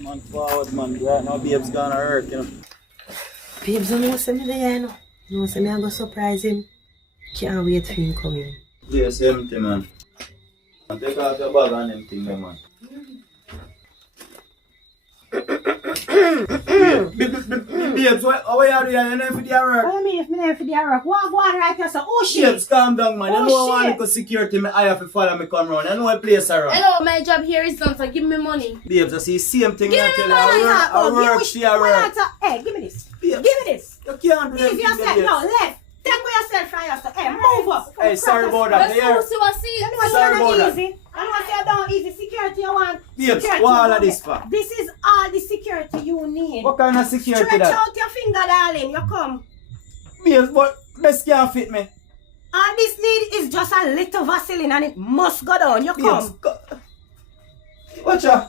Man, forward, man. Right now, babes gonna work, you know. Babes, don't know what's me there, you know. You know, say me I go surprise him. Can't wait for him coming. Yes, empty, man. And take off your bag and empty, man. Babes, how are you doing? You know if you work? What do you mean if me there for the work? What go on right here, so oh shit. Babes, calm down, man. You Oh, know I shit. want to security, I have to follow me come round. You know what place around. Hello, my job here is done, so give me money. Babes, I see the same thing Give I me tell the you. money, I work, she a work. Hey, give me this. Babes, Give me this. you can't do Leave that. yourself. No, left. Take away yourself from yourself. Hey, move up. Hey, sorry about that. Let's There. go see what's it. You know what Sorry you're about not that. easy. I know what you're down easy. Security you want. Babes, Security what you all of want. this for? This is all the security you need. What kind of security Stretch that? out your finger, darling. You come. Babes, but this can't fit me. All this need is just a little Vaseline and it must go down. You Babes, come. watch out.